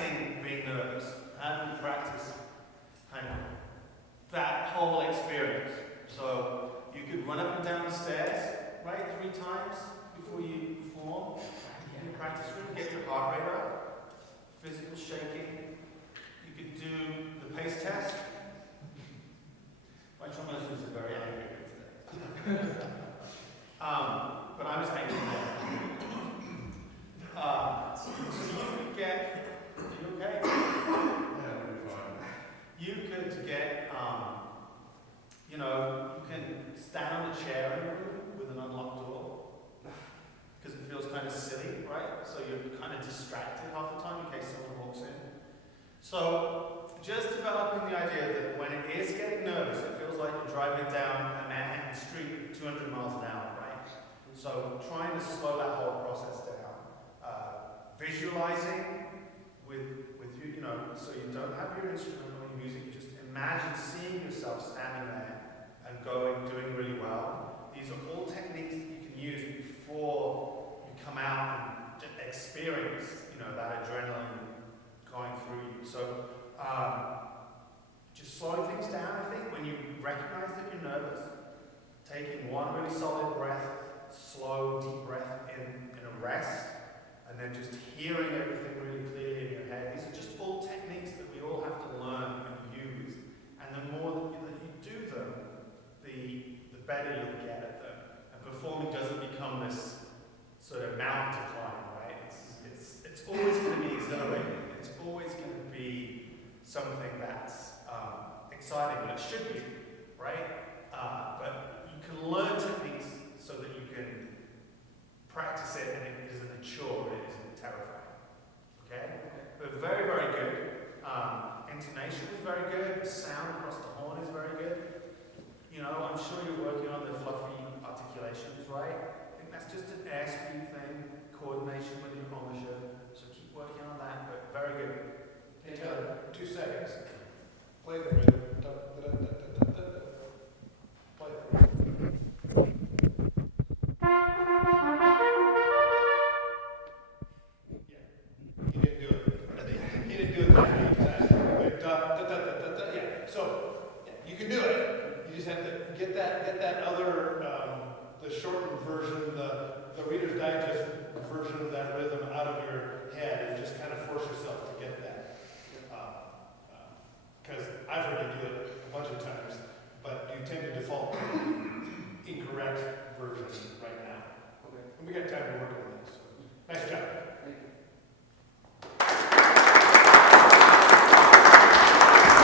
practicing being nervous? How do we practice kind of that whole experience? So you could run up and down the stairs, right, 3 times before you perform in your practice room. Get your heart rate up, physical shaking. You could do the pace test. My trombonist is very angry today. But I was angry there. So you could get, are you okay? Yeah, we'll be fine. You could get, you know, you can stand on a chair in a room with an unlocked door, because it feels kind of silly, right? So you're kind of distracted half the time in case someone walks in. So just developing the idea that when it is getting nervous, it feels like you're driving down a Manhattan street at 200 miles an hour, right? So trying to slow that whole process down. Visualizing with you, you know, so you don't have your instrument or your music, you just imagine seeing yourself standing there and doing really well. These are all techniques that you can use before you come out and experience, you know, that adrenaline going through you. So just slowing things down, I think, when you recognize that you're nervous, taking one really solid breath, slow, deep breath in a rest, and then just hearing everything really clearly in your head. These are just all techniques that we all have to learn and use. And the more that you do them, the better you'll get at them. And performing doesn't become this sort of mountain to climb, right? It's always going to be exhilarating. It's always going to be something that's exciting, and it should be, right? But you can learn techniques so that you can practice it and it isn't a chore, it isn't terrifying. Okay? But very, very good. Intonation is very good. Sound across the horn is very good. You know, I'm sure you're working on the fluffy articulations, right? I think that's just an airspeed thing, coordination with your embouchure. So keep working on that, but very good. Hey, 2 seconds. Play the rhythm. Play the rhythm. That other, the shortened version, the Reader's Digest version of that rhythm out of your head, and just kind of force yourself